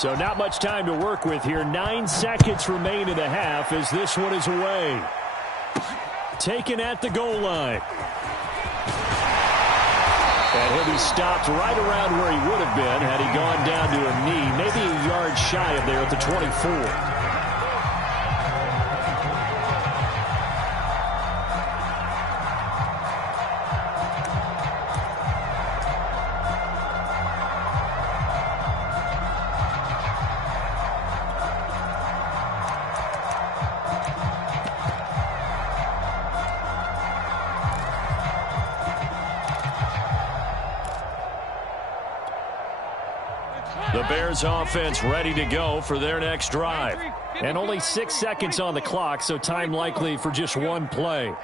So not much time to work with here. 9 seconds remain in the half as this one is away. Taken at the goal line. And he'll be stopped right around where he would have been had he gone down to a knee, maybe a yard shy of there at the 24. The Bears offense ready to go for their next drive. And only 6 seconds on the clock, so time likely for just one play.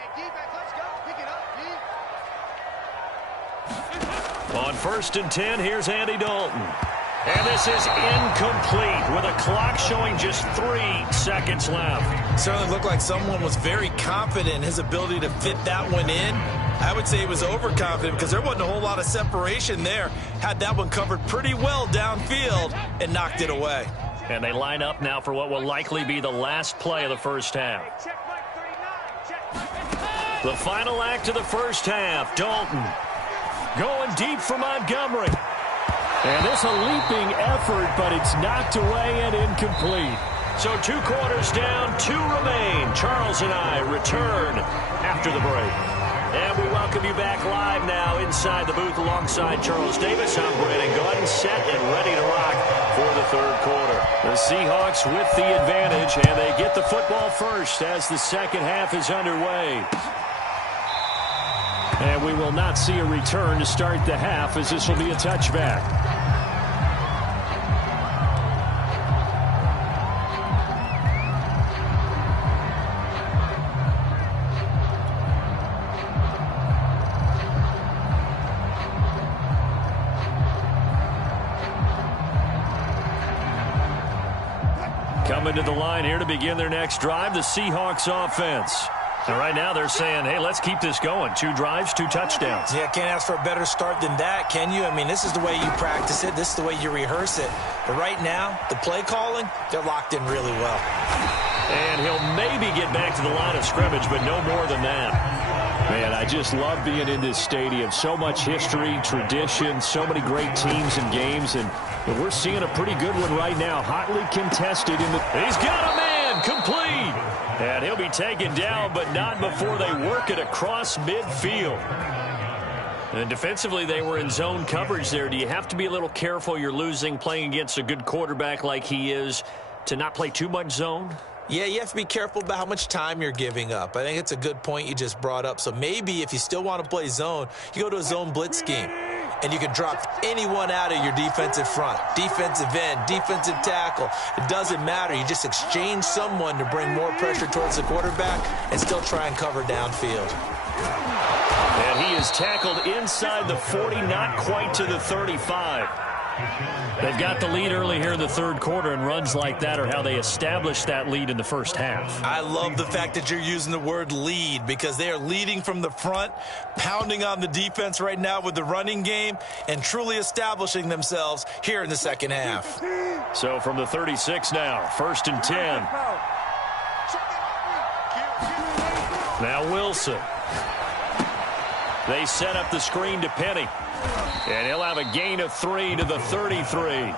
On 1st and 10, here's Andy Dalton. And this is incomplete with a clock showing just 3 seconds left. Certainly looked like someone was very confident in his ability to fit that one in. I would say he was overconfident because there wasn't a whole lot of separation there. Had that one covered pretty well downfield and knocked it away. And they line up now for what will likely be the last play of the first half. The final act of the first half. Dalton going deep for Montgomery. And this a leaping effort, but it's knocked away and incomplete. So 2 quarters down, 2 remain. Charles and I return after the break. And we welcome you back live now inside the booth alongside Charles Davis. I'm Brandon Gaudin, set and ready to rock for the 3rd quarter. The Seahawks with the advantage, and they get the football first as the second half is underway. And we will not see a return to start the half as this will be a touchback. Coming to the line here to begin their next drive, the Seahawks offense. And right now they're saying, hey, let's keep this going. 2 drives, 2 touchdowns. Yeah, can't ask for a better start than that, can you? I mean, this is the way you practice it. This is the way you rehearse it. But right now, the play calling, they're locked in really well. And he'll maybe get back to the line of scrimmage, but no more than that. Man, I just love being in this stadium. So much history, tradition, so many great teams and games. And we're seeing a pretty good one right now. Hotly contested in the... He's got a man complete. And he'll be taken down, but not before they work it across midfield. And defensively, they were in zone coverage there. Do you have to be a little careful? You're losing, playing against a good quarterback like he is, to not play too much zone? Yeah, you have to be careful about how much time you're giving up. I think it's a good point you just brought up. So maybe if you still want to play zone, you go to a zone blitz scheme. And you can drop anyone out of your defensive front, defensive end, defensive tackle. It doesn't matter. You just exchange someone to bring more pressure towards the quarterback and still try and cover downfield. And he is tackled inside the 40, not quite to the 35. They've got the lead early here in the 3rd quarter, and runs like that are how they established that lead in the first half. I love the fact that you're using the word lead because they are leading from the front, pounding on the defense right now with the running game, and truly establishing themselves here in the second half. So from the 36 now, 1st and 10. Now Wilson. They set up the screen to Penny. And he'll have a gain of 3 to the 33.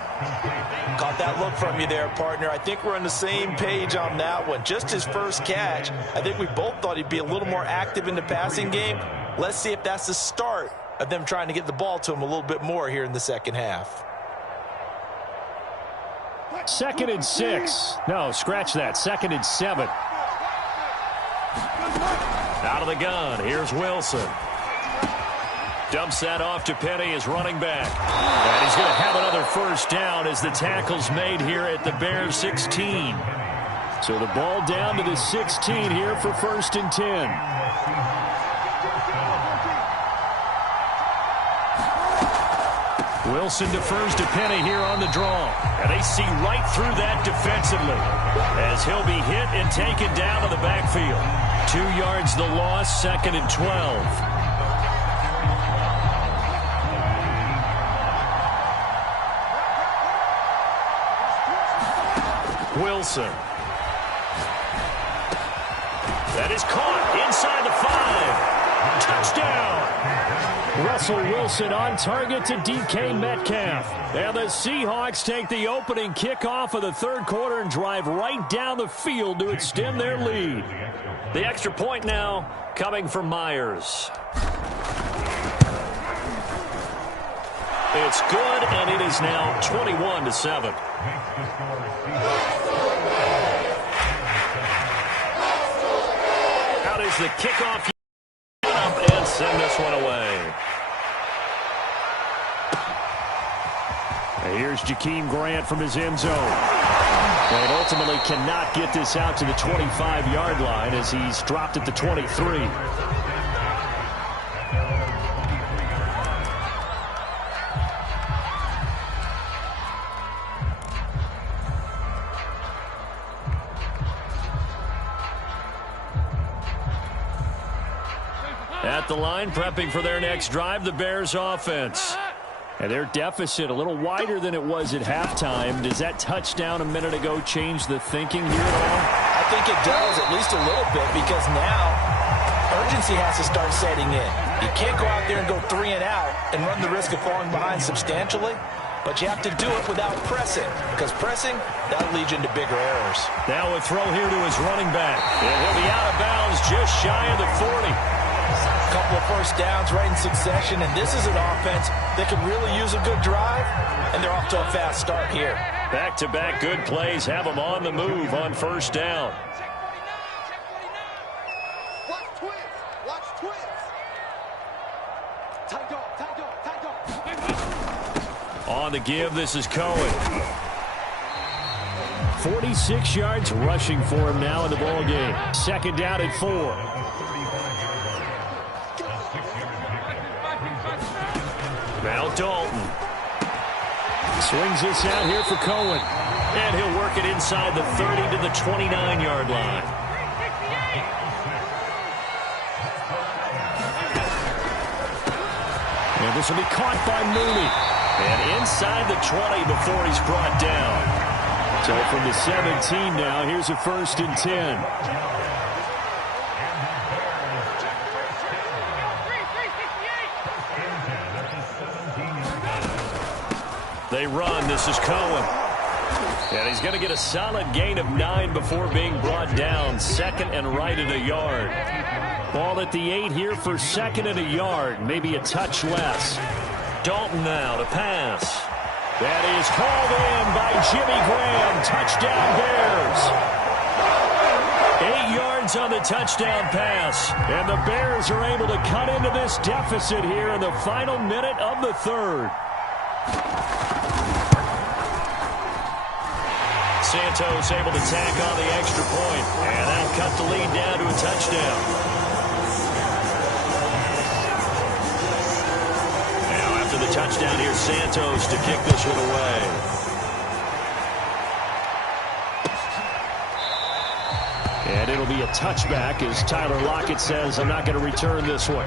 Caught that look from you there, partner. I think we're on the same page on that one. Just his first catch. I think we both thought he'd be a little more active in the passing game. Let's see if that's the start of them trying to get the ball to him a little bit more here in the second half. 2nd and 6. No, scratch that. 2nd and 7. Out of the gun. Here's Wilson. Dumps that off to Penny as running back. And he's going to have another first down as the tackle's made here at the Bears 16. So the ball down to the 16 here for 1st and 10. Wilson defers to Penny here on the draw. And they see right through that defensively as he'll be hit and taken down to the backfield. 2 yards the loss, 2nd and 12. Wilson. That is caught inside the 5. Touchdown. Russell Wilson on target to DK Metcalf. And the Seahawks take the opening kickoff of the third quarter and drive right down the field to extend their lead. The extra point now coming from Myers. It's good, and it is now 21-7. How does the kickoff up and send this one away? And here's Jakeem Grant from his end zone. And ultimately cannot get this out to the 25-yard line as he's dropped at the 23. At the line, prepping for their next drive, the Bears offense. And their deficit a little wider than it was at halftime. Does that touchdown a minute ago change the thinking here at all? I think it does, at least a little bit, because now urgency has to start setting in. You can't go out there and go 3 and out and run the risk of falling behind substantially, but you have to do it without pressing, because pressing, that'll lead you into bigger errors. Now a throw here to his running back. And he'll be out of bounds just shy of the 40. A couple of first downs right in succession, and this is an offense that could really use a good drive, and they're off to a fast start here. Back-to-back good plays have them on the move on first down. Watch twins. Watch twins. Tight dog, tight dog, tight dog. On the give, this is Cohen. 46 yards rushing for him now in the ball game. Second down at 4. Now Dalton. Swings this out here for Cohen. And he'll work it inside the 30 to the 29-yard line. And this will be caught by Mooney. And inside the 20 before he's brought down. So from the 17 now, here's a 1st and 10. They run. This is Cohen. And he's going to get a solid gain of 9 before being brought down. Second and right at a yard. Ball at the 8 here for second and a yard. Maybe a touch less. Dalton now to pass. That is hauled in by Jimmy Graham. Touchdown Bears. 8 yards on the touchdown pass. And the Bears are able to cut into this deficit here in the final minute of the third. Santos able to tack on the extra point, and that'll cut the lead down to a touchdown. Now after the touchdown, here's Santos to kick this one away. And it'll be a touchback as Tyler Lockett says, I'm not going to return this one.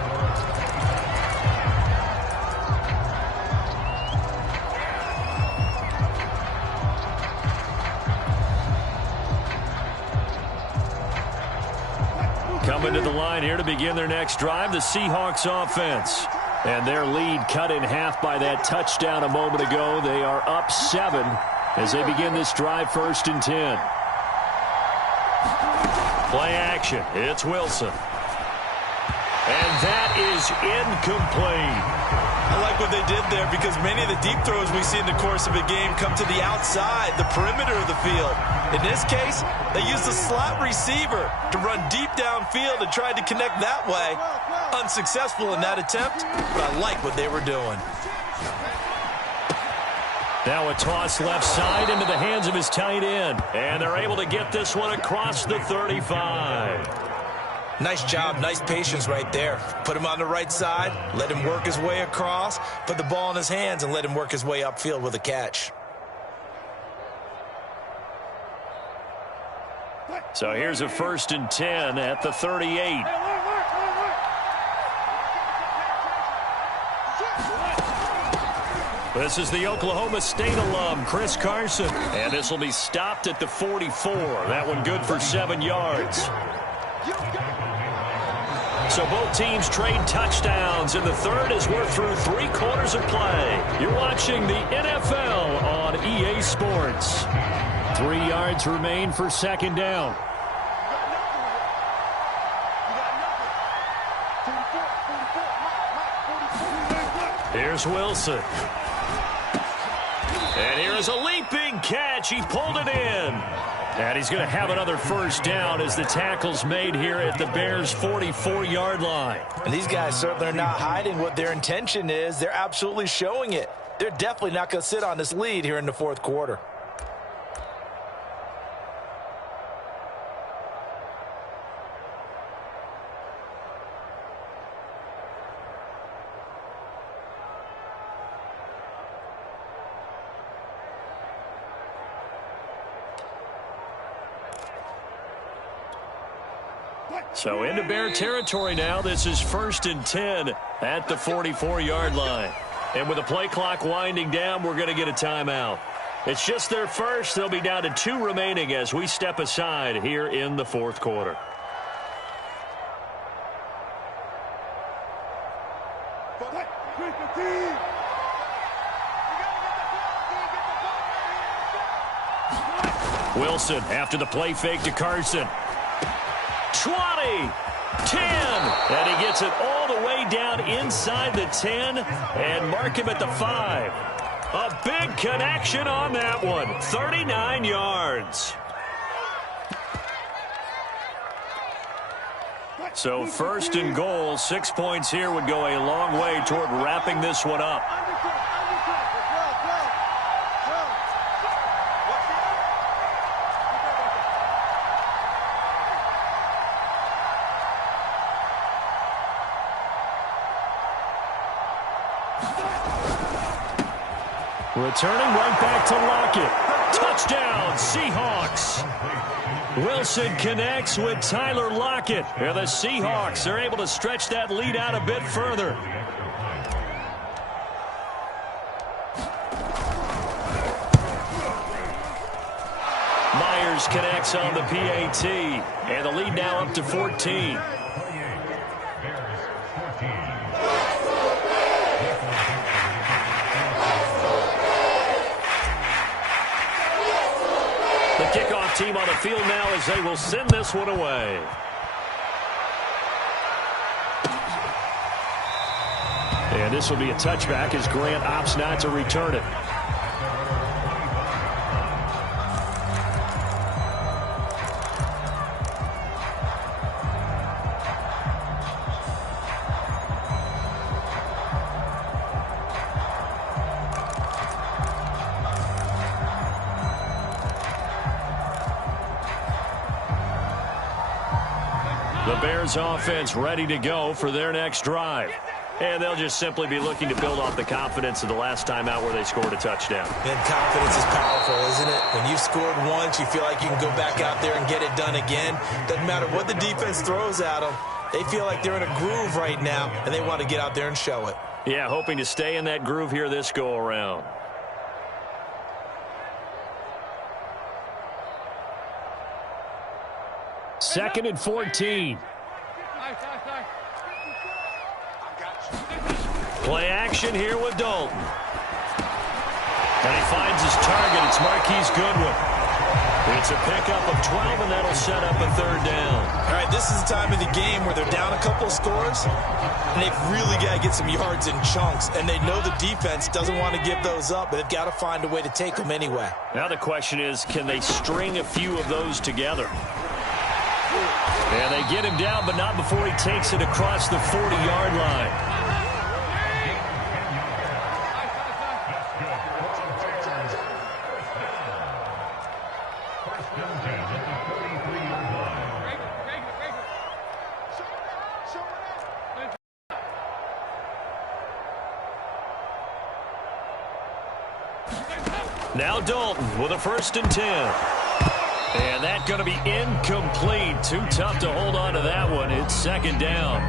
Coming to the line here to begin their next drive, the Seahawks offense. And their lead cut in half by that touchdown a moment ago. They are up 7 as they begin this drive, 1st and 10. Play action. It's Wilson. And that is incomplete. I like what they did there because many of the deep throws we see in the course of a game come to the outside, the perimeter of the field. In this case, they used the slot receiver to run deep downfield and tried to connect that way. Unsuccessful in that attempt, but I like what they were doing. Now a toss left side into the hands of his tight end. And they're able to get this one across the 35. Nice job, nice patience right there. Put him on the right side, let him work his way across, put the ball in his hands, and let him work his way upfield with a catch. So here's a 1st and 10 at the 38. This is the Oklahoma State alum, Chris Carson. And this will be stopped at the 44. That one good for 7 yards. So both teams trade touchdowns, and the third as we're through 3 quarters of play. You're watching the NFL on EA Sports. 3 yards remain for second down. Here's Wilson. And here's a leaping catch. He pulled it in. And he's going to have another first down as the tackle's made here at the Bears' 44-yard line. And these guys certainly are not hiding what their intention is. They're absolutely showing it. They're definitely not going to sit on this lead here in the fourth quarter. So into Bear territory now. This is 1st and 10 at the 44-yard line. And with the play clock winding down, we're going to get a timeout. It's just their first. They'll be down to 2 remaining as we step aside here in the fourth quarter. Wilson after the play fake to Carson. 20, 10, and he gets it all the way down inside the 10 and mark him at the 5. A big connection on that one, 39 yards. So 1st and goal, 6 points here would go a long way toward wrapping this one up. Returning right back to Lockett. Touchdown, Seahawks. Wilson connects with Tyler Lockett. And the Seahawks are able to stretch that lead out a bit further. Myers connects on the PAT. And the lead now up to 14. The kickoff team on the field now as they will send this one away. And this will be a touchback as Grant opts not to return it. The Bears offense ready to go for their next drive. And they'll just simply be looking to build off the confidence of the last time out where they scored a touchdown. And confidence is powerful, isn't it? When you've scored once, you feel like you can go back out there and get it done again. Doesn't matter what the defense throws at them. They feel like they're in a groove right now, and they want to get out there and show it. Yeah, hoping to stay in that groove here this go-around. Second and 14. Play action here with Dalton. And he finds his target. It's Marquise Goodwin. It's a pickup of 12, and that'll set up a third down. All right, this is the time of the game where they're down a couple of scores, and they've really got to get some yards in chunks, and they know the defense doesn't want to give those up, but they've got to find a way to take them anyway. Now the question is, can they string a few of those together? And they get him down, but not before he takes it across the 40-yard line. Now Dalton with a 1st and 10. And that's going to be incomplete. Too tough to hold on to that one. It's second down.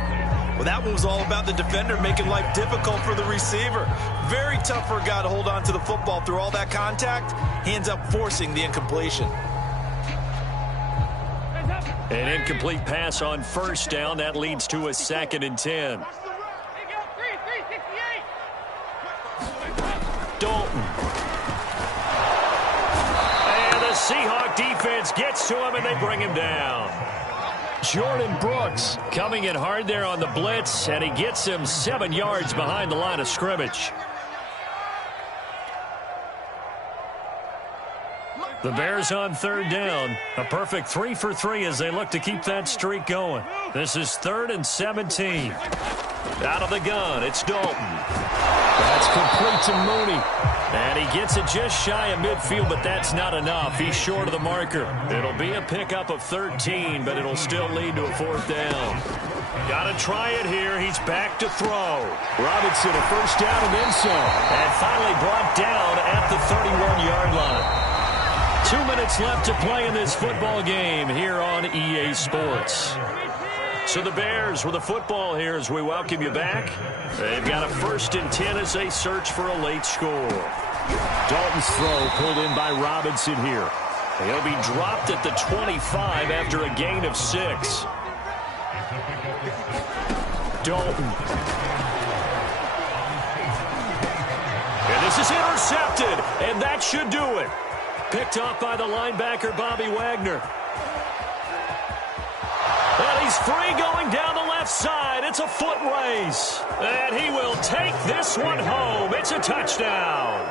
Well, that one was all about the defender making life difficult for the receiver. Very tough for a guy to hold on to the football through all that contact. He ends up forcing the incompletion. An incomplete pass on first down. That leads to a 2nd and 10. Dalton. And the Seahawk defense gets to him, and they bring him down. Jordan Brooks coming in hard there on the blitz, and he gets him 7 yards behind the line of scrimmage. The Bears on 3rd down. A perfect 3 for 3 as they look to keep that streak going. This is 3rd and 17. Out of the gun, it's Dalton. That's complete to Mooney. And he gets it just shy of midfield, but that's not enough. He's short of the marker. It'll be a pickup of 13, but it'll still lead to a 4th down. Got to try it here. He's back to throw. Robinson, a 1st down and then some. And finally brought down at the 31-yard line. 2 minutes left to play in this football game here on EA Sports. So the Bears with the football here as we welcome you back. They've got a 1st and 10 as they search for a late score. Dalton's throw pulled in by Robinson here. He'll be dropped at the 25 after a gain of 6. Dalton. And this is intercepted, and that should do it. Picked off by the linebacker, Bobby Wagner. And he's free going down the left side. It's a foot race. And he will take this one home. It's a touchdown.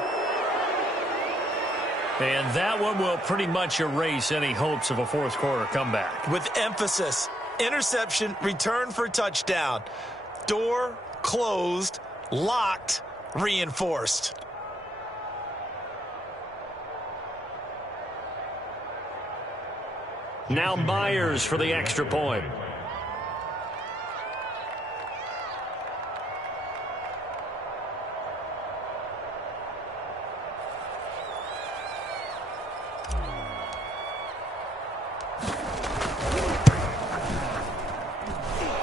And that one will pretty much erase any hopes of a 4th quarter comeback. With emphasis, interception, return for touchdown. Door closed, locked, reinforced. Now Myers for the extra point.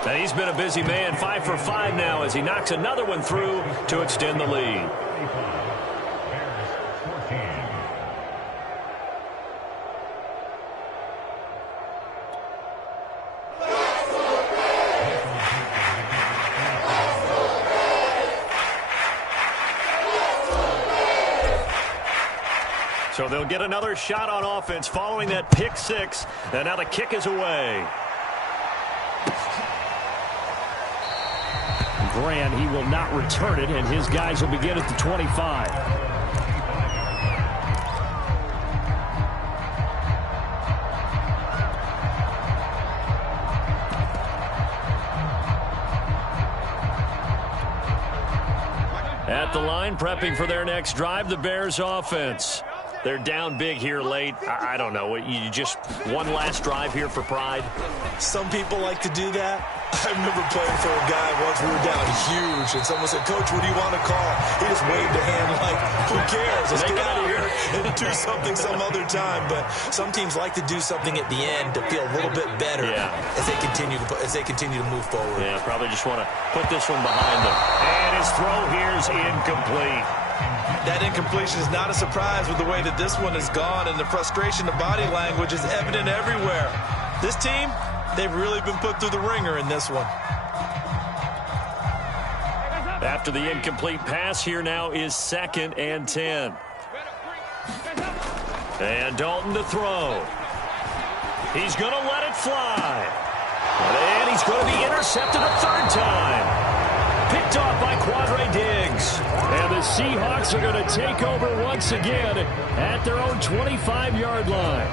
And he's been a busy man, 5 for 5 now as he knocks another one through to extend the lead. So they'll get another shot on offense following that pick 6. And now the kick is away. Grant, he will not return it, and his guys will begin at the 25. At the line, prepping for their next drive, the Bears offense. They're down big here late. I don't know. You just one last drive here for pride? Some people like to do that. I remember playing for a guy once. We were down huge, and someone said, "Coach, what do you want to call?" He just waved a hand like, "Who cares? Let's get out of here and do something some other time." But some teams like to do something at the end to feel a little bit better as they continue to move forward. Yeah, probably just want to put this one behind them. And his throw here is incomplete. That incompletion is not a surprise with the way that this one has gone, and the frustration, the body language is evident everywhere. This team, they've really been put through the ringer in this one. After the incomplete pass, here now is 2nd and 10. And Dalton to throw. He's going to let it fly. And he's going to be intercepted a 3rd time. Picked off by Quadre Diggs. And the Seahawks are going to take over once again at their own 25-yard line.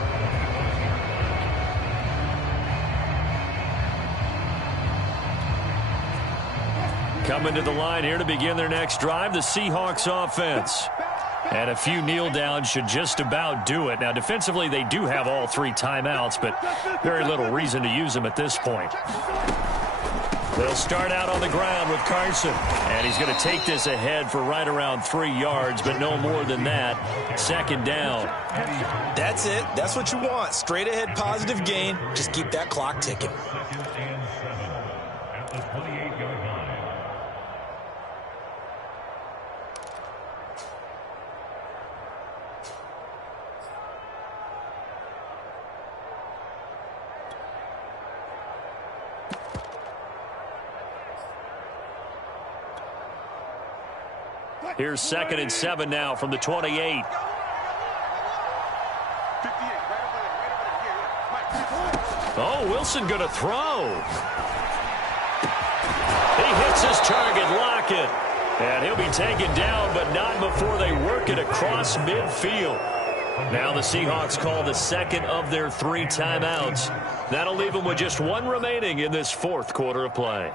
Coming to the line here to begin their next drive, the Seahawks offense. And a few kneel downs should just about do it. Now, defensively, they do have all 3 timeouts, but very little reason to use them at this point. They'll start out on the ground with Carson. And he's going to take this ahead for right around 3 yards, but no more than that. 2nd down. That's it. That's what you want. Straight ahead positive gain. Just keep that clock ticking. Here's 2nd and 7 now from the 28. Oh, Wilson going to throw. He hits his target, Lockett. And he'll be taken down, but not before they work it across midfield. Now the Seahawks call the 2nd of their 3 timeouts. That'll leave them with just 1 remaining in this 4th quarter of play.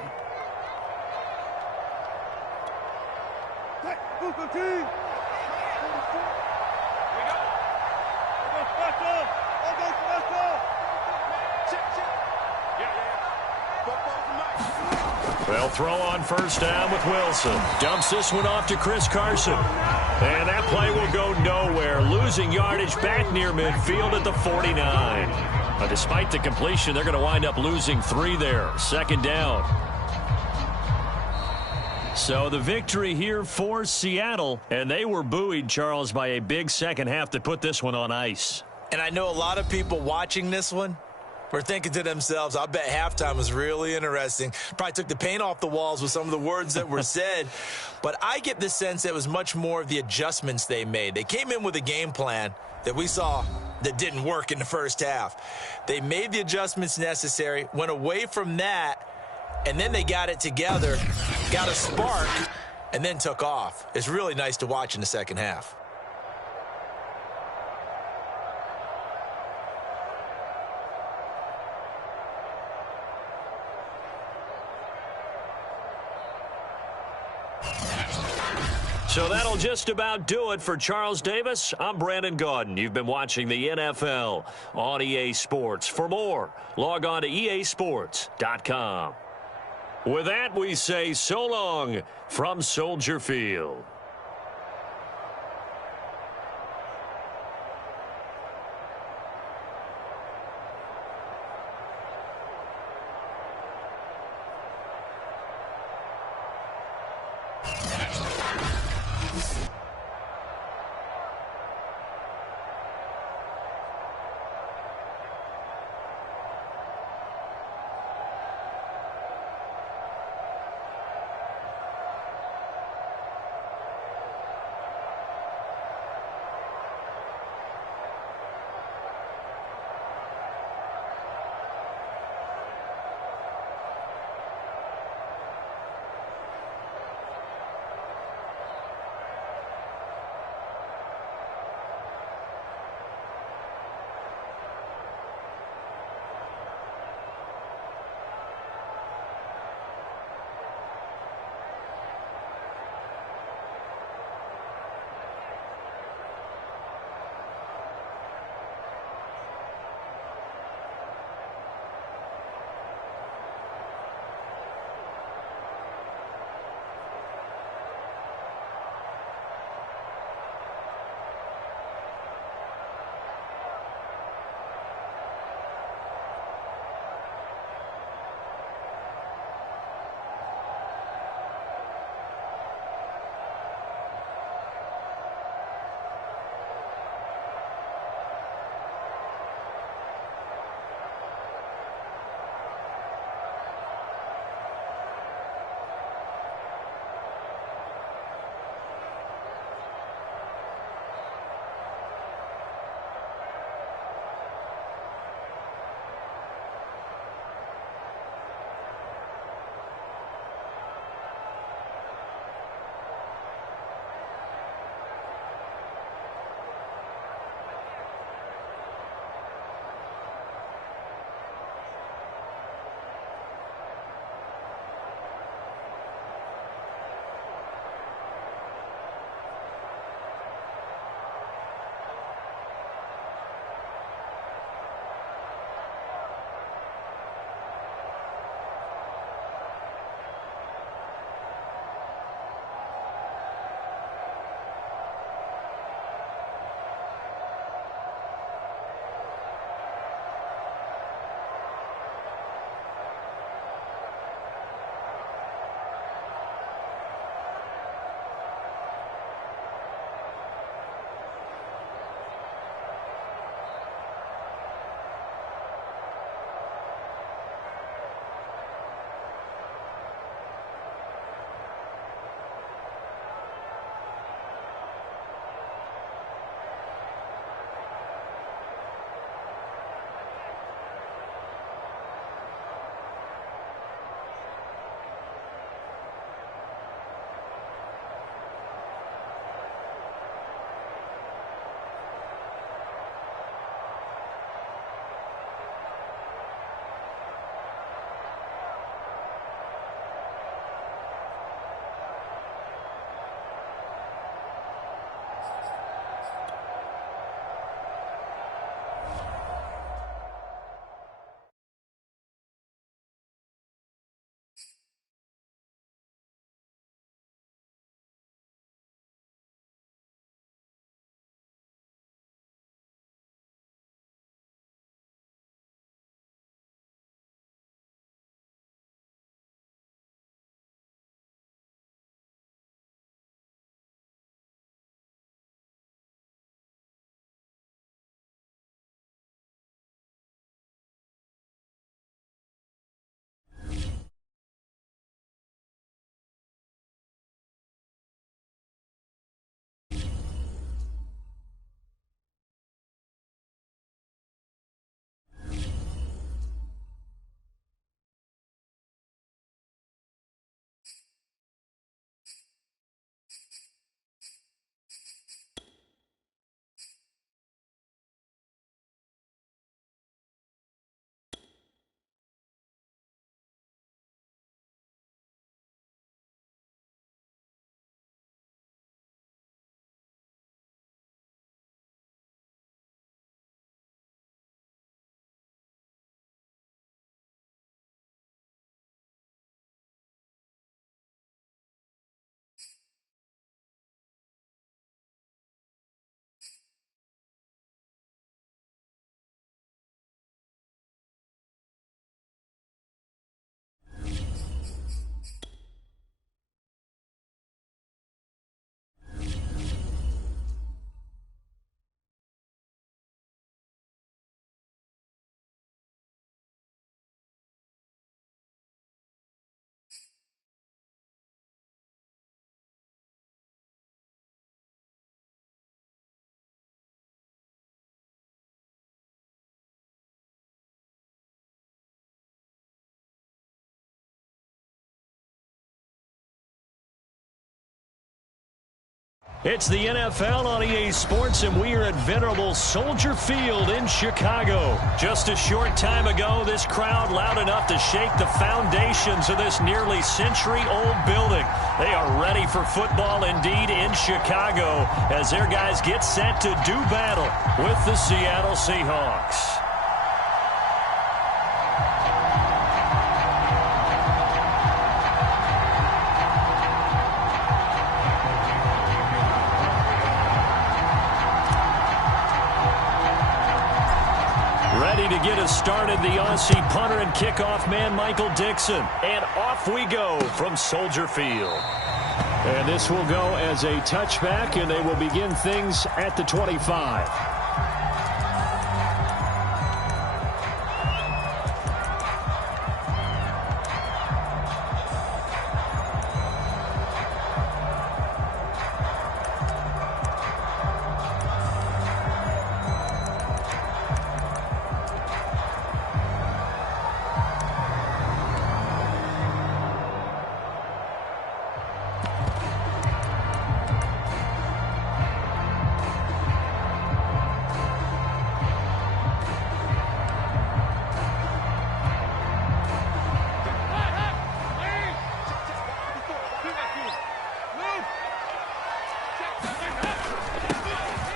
They'll throw on 1st down with Wilson. Dumps this one off to Chris Carson. And that play will go nowhere. Losing yardage back near midfield at the 49. But despite the completion, they're going to wind up losing 3 there. 2nd down. So the victory here for Seattle. And they were buoyed, Charles, by a big second half that put this one on ice. And I know a lot of people watching this one were thinking to themselves, I bet halftime was really interesting. Probably took the paint off the walls with some of the words that were said. But I get the sense it was much more of the adjustments they made. They came in with a game plan that we saw that didn't work in the first half. They made the adjustments necessary, went away from that, and then they got it together, got a spark, and then took off. It's really nice to watch in the second half. So that'll just about do it for Charles Davis. I'm Brandon Gaudin. You've been watching the NFL on EA Sports. For more, log on to easports.com. With that, we say so long from Soldier Field. It's the NFL on EA Sports, and we are at venerable Soldier Field in Chicago. Just a short time ago, this crowd loud enough to shake the foundations of this nearly century-old building. They are ready for football indeed in Chicago as their guys get set to do battle with the Seattle Seahawks. Ready to get us started, the Aussie punter and kickoff man, Michael Dixon. And off we go from Soldier Field. And this will go as a touchback, and they will begin things at the 25.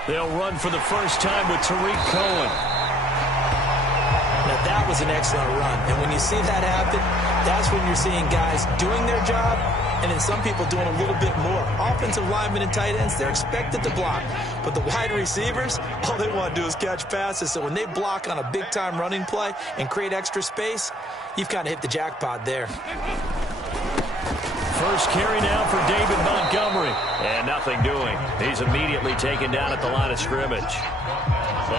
They'll run for the first time with Tariq Cohen. Now, that was an excellent run. And when you see that happen, that's when you're seeing guys doing their job and then some people doing a little bit more. Offensive linemen and tight ends, they're expected to block. But the wide receivers, all they want to do is catch passes. So when they block on a big-time running play and create extra space, you've kind of hit the jackpot there. First carry now for David Montgomery. And nothing doing. He's immediately taken down at the line of scrimmage.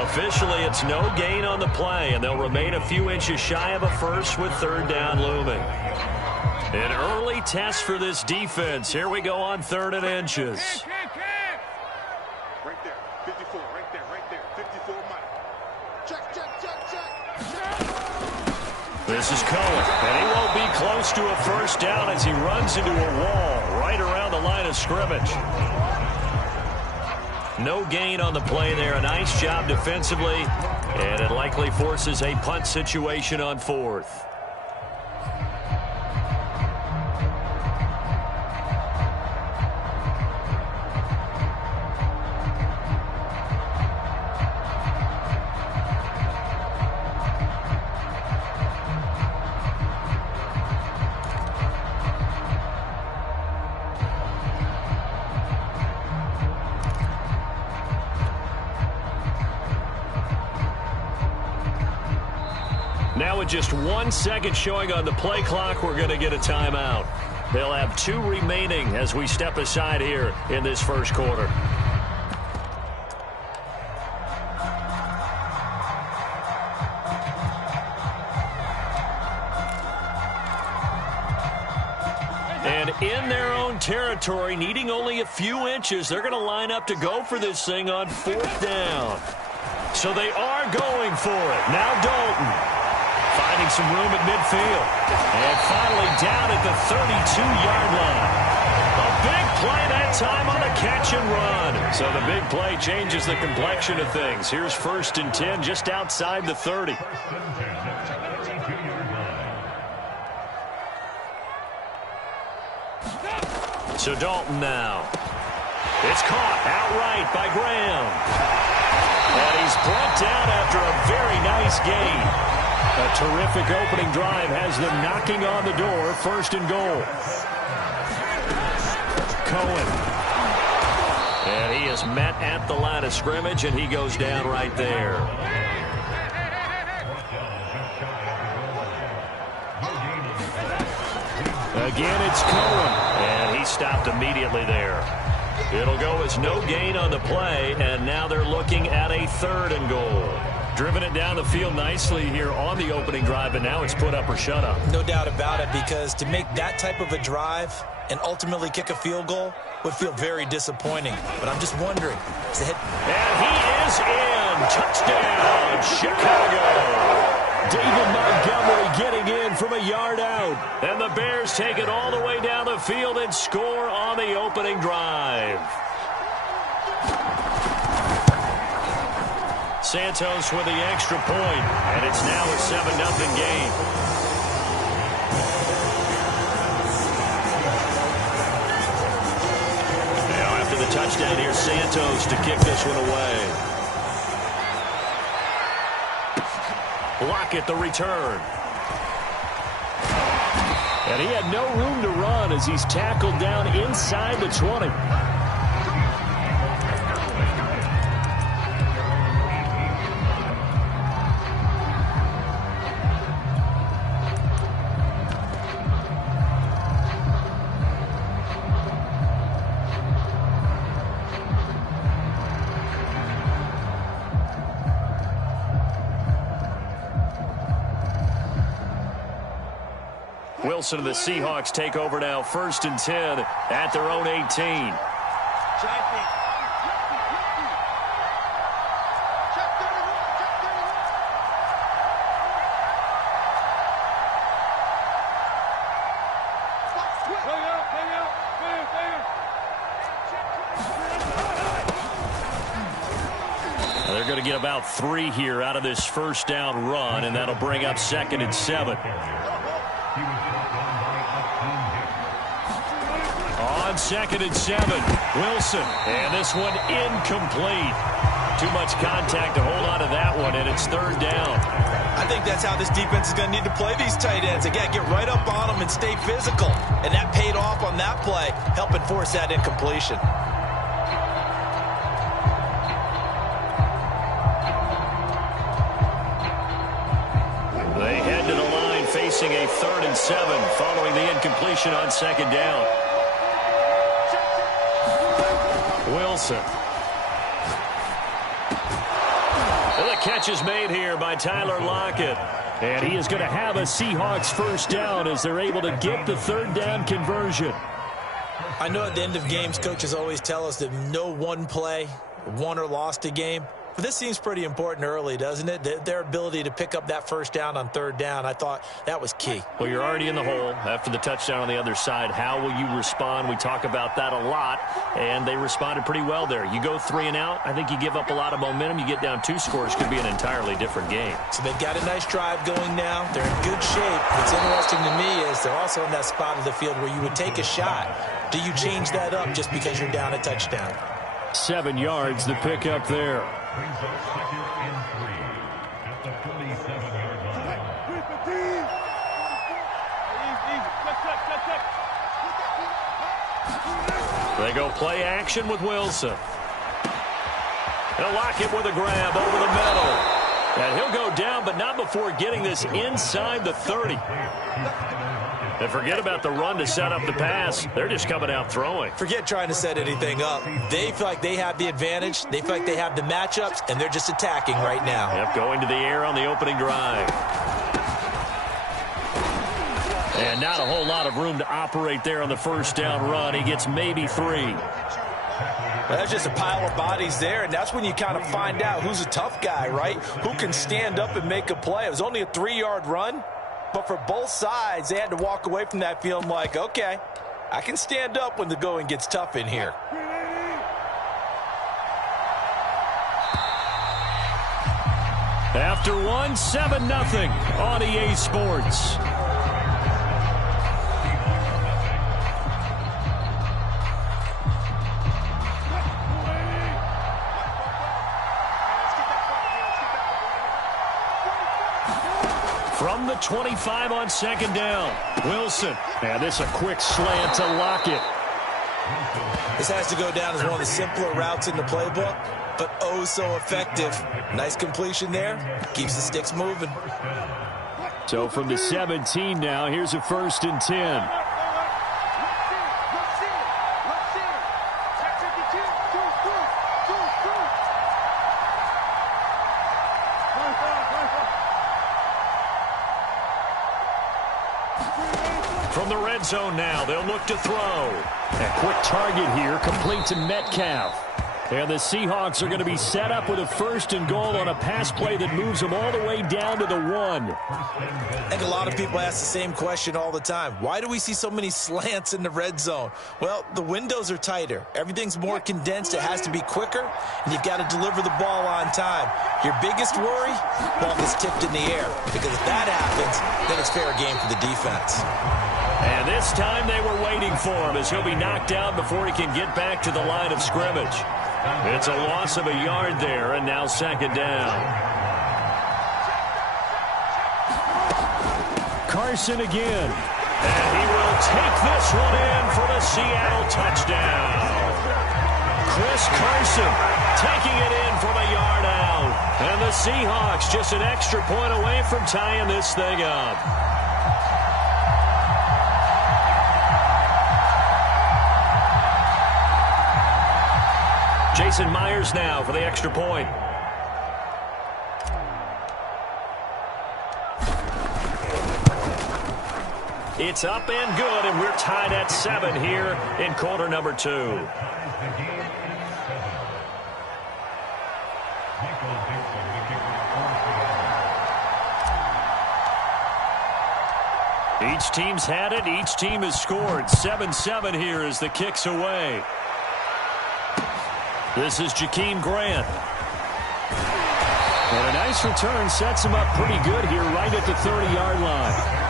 Officially, it's no gain on the play, and they'll remain a few inches shy of a first with third down looming. An early test for this defense. Here we go on 3rd and inches. Right there, 54, right there, 54, Mike. Check. This is Cohen, and he won't be close to a first down as he runs into a wall right around the line of scrimmage. No gain on the play there. A nice job defensively, and it likely forces a punt situation on 4th. Now with just 1 second showing on the play clock, we're going to get a timeout. They'll have 2 remaining as we step aside here in this first quarter. And in their own territory, needing only a few inches, they're going to line up to go for this thing on 4th down. So they are going for it. Now Dalton. Finding some room at midfield. And finally down at the 32-yard line. A big play that time on the catch and run. So the big play changes the complexion of things. Here's 1st and 10 just outside the 30. So Dalton now. It's caught outright by Graham. And he's brought down after a very nice gain. A terrific opening drive has them knocking on the door. 1st and goal. Cohen. And he is met at the line of scrimmage, and he goes down right there. Again, it's Cohen. And he stopped immediately there. It'll go as no gain on the play, and now they're looking at a 3rd and goal. Driven it down the field nicely here on the opening drive, and now it's put up or shut up. No doubt about it, because to make that type of a drive and ultimately kick a field goal would feel very disappointing. But I'm just wondering. And he is in. Touchdown, Chicago. David Montgomery getting in from a yard out. And the Bears take it all the way down the field and score on the opening drive. Santos with the extra point, and it's now a 7-0 game. Now after the touchdown, here's Santos to kick this one away. Lockett the return. And he had no room to run as he's tackled down inside the 20. Wilson and the Seahawks take over now, 1st and 10 at their own 18. They're going to get about 3 here out of this first down run, and that'll bring up 2nd and 7. On 2nd and 7, Wilson, and this one incomplete. Too much contact to hold on to that one, and it's 3rd down. I think that's how this defense is going to need to play these tight ends. Again, get right up on them and stay physical. And that paid off on that play, helping force that incompletion. They head to the line facing a 3rd and 7 following the incompletion on 2nd down. Wilson. And the catch is made here by Tyler Lockett. And he is going to have a Seahawks first down as they're able to get the 3rd down conversion. I know at the end of games, coaches always tell us that no one play won or lost a game. But this seems pretty important early, doesn't it? Their ability to pick up that first down on 3rd down, I thought that was key. Well, you're already in the hole after the touchdown on the other side. How will you respond? We talk about that a lot, and they responded pretty well there. You go 3 and out, I think you give up a lot of momentum. You get down 2 scores, could be an entirely different game. So they've got a nice drive going now. They're in good shape. What's interesting to me is they're also in that spot of the field where you would take a shot. Do you change that up just because you're down a touchdown? 7 yards the pick up there. They go play action with Wilson. They'll lock it with a grab over the middle. And he'll go down, but not before getting this inside the 30. And forget about the run to set up the pass. They're just coming out throwing. Forget trying to set anything up. They feel like they have the advantage. They feel like they have the matchups, and they're just attacking right now. Yep, going to the air on the opening drive. And not a whole lot of room to operate there on the first down run. He gets maybe 3. Well, that's just a pile of bodies there, and that's when you kind of find out who's a tough guy, right? Who can stand up and make a play. It was only a 3-yard run, but for both sides, they had to walk away from that feeling like, okay, I can stand up when the going gets tough in here. After one, 7-0 on EA Sports. From the 25 on 2nd down, Wilson. And this a quick slant to Lockett. This has to go down as one of the simpler routes in the playbook, but oh so effective. Nice completion there. Keeps the sticks moving. So from the 17 now, here's a 1st and 10. From the red zone now, they'll look to throw. A quick target here, complete to Metcalf. And the Seahawks are going to be set up with a 1st and goal on a pass play that moves them all the way down to the 1. I think a lot of people ask the same question all the time. Why do we see so many slants in the red zone? Well, the windows are tighter. Everything's more condensed. It has to be quicker, and you've got to deliver the ball on time. Your biggest worry? Ball gets tipped in the air, because if that happens, then it's fair game for the defense. And this time they were waiting for him as he'll be knocked out before he can get back to the line of scrimmage. It's a loss of a yard there, and now 2nd down. Carson again. And he will take this one in for the Seattle touchdown. Chris Carson taking it in from a yard out. And the Seahawks just an extra point away from tying this thing up. Jason Myers now for the extra point. It's up and good, and we're tied at 7 here in quarter number 2. Each team's had it. Each team has scored. 7-7 here as the kick's away. This is Jakeem Grant. And a nice return sets him up pretty good here right at the 30-yard line.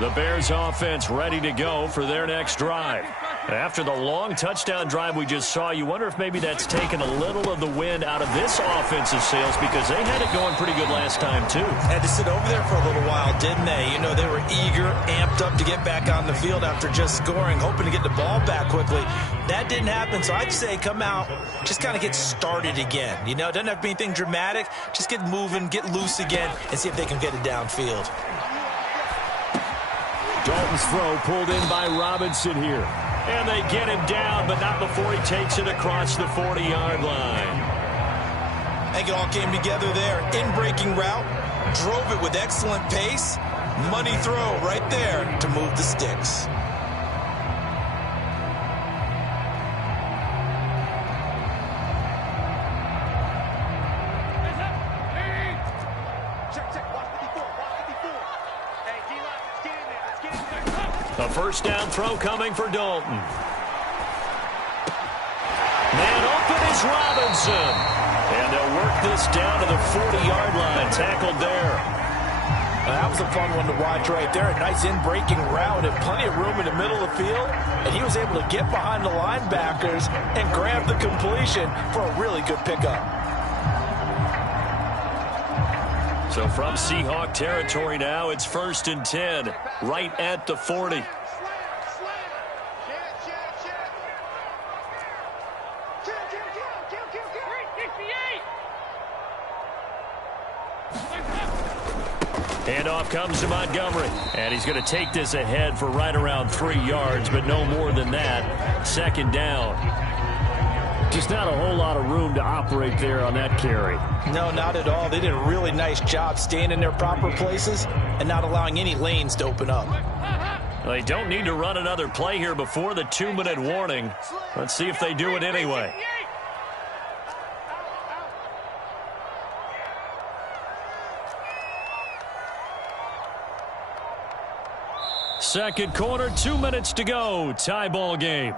The Bears offense ready to go for their next drive. After the long touchdown drive we just saw, you wonder if maybe that's taken a little of the wind out of this offensive sails, because they had it going pretty good last time too. Had to sit over there for a little while, didn't they? You know, they were eager, amped up to get back on the field after just scoring, hoping to get the ball back quickly. That didn't happen, so I'd say come out, just kind of get started again. You know, it doesn't have to be anything dramatic. Just get moving, get loose again, and see if they can get it downfield. Dalton's throw pulled in by Robinson here. And they get him down, but not before he takes it across the 40-yard line. I think it all came together there. In-breaking route, drove it with excellent pace. Money throw right there to move the sticks. A first down throw coming for Dalton. Man open is Robinson. And they'll work this down to the 40-yard line. Tackled there. That was a fun one to watch right there. A nice in-breaking route and plenty of room in the middle of the field. And he was able to get behind the linebackers and grab the completion for a really good pickup. So from Seahawk territory now, it's 1st and 10, right at the 40. Handoff comes to Montgomery, and he's going to take this ahead for right around 3 yards, but no more than that. 2nd down. Just not a whole lot of room to operate there on that carry. No, not at all. They did a really nice job staying in their proper places and not allowing any lanes to open up. They don't need to run another play here before the 2-minute warning. Let's see if they do it anyway. Second quarter, 2 minutes to go. Tie ball game.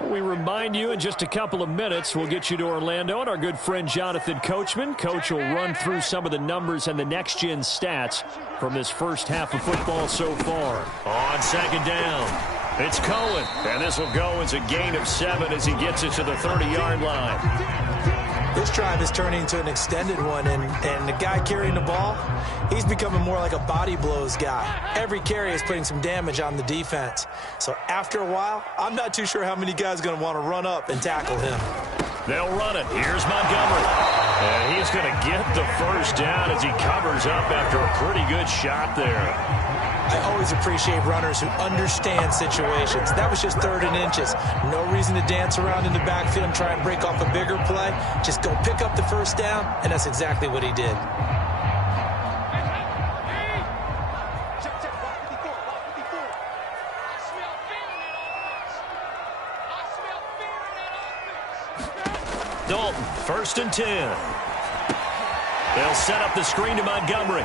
We remind you in just a couple of minutes we'll get you to Orlando and our good friend Jonathan Coachman. Coach will run through some of the numbers and the next-gen stats from this first half of football so far. On 2nd down, it's Cohen, and this will go as a gain of 7 as he gets it to the 30-yard line. This drive is turning into an extended one, and the guy carrying the ball, he's becoming more like a body blows guy. Every carry is putting some damage on the defense. So after a while, I'm not too sure how many guys are going to want to run up and tackle him. They'll run it. Here's Montgomery. And he's going to get the first down as he covers up after a pretty good shot there. I always appreciate runners who understand situations. That was just 3rd and inches. No reason to dance around in the backfield and try and break off a bigger play. Just go pick up the first down, and that's exactly what he did. Dalton, 1st and 10. They'll set up the screen to Montgomery.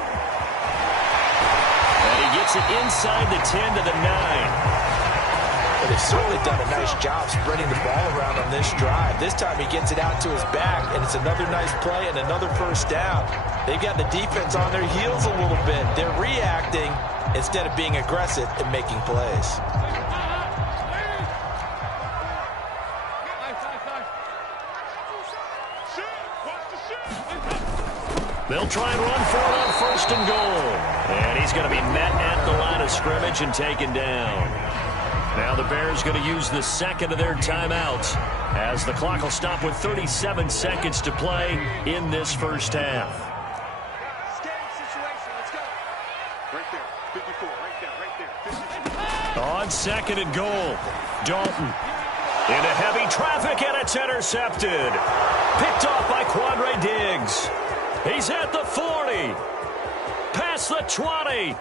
And he gets it inside the 10 to the 9. Well, they've certainly done a nice job spreading the ball around on this drive. This time he gets it out to his back, and it's another nice play and another first down. They've got the defense on their heels a little bit. They're reacting instead of being aggressive and making plays. They'll try and run for it on 1st and goal. And he's going to be met at the line of scrimmage and taken down. Now the Bears going to use the 2nd of their timeouts as the clock will stop with 37 seconds to play in this first half. Right there. 54. Right there. On 2nd and goal, Dalton into heavy traffic, and it's intercepted. Picked off by Quandre Diggs. He's at the 40, past the 20,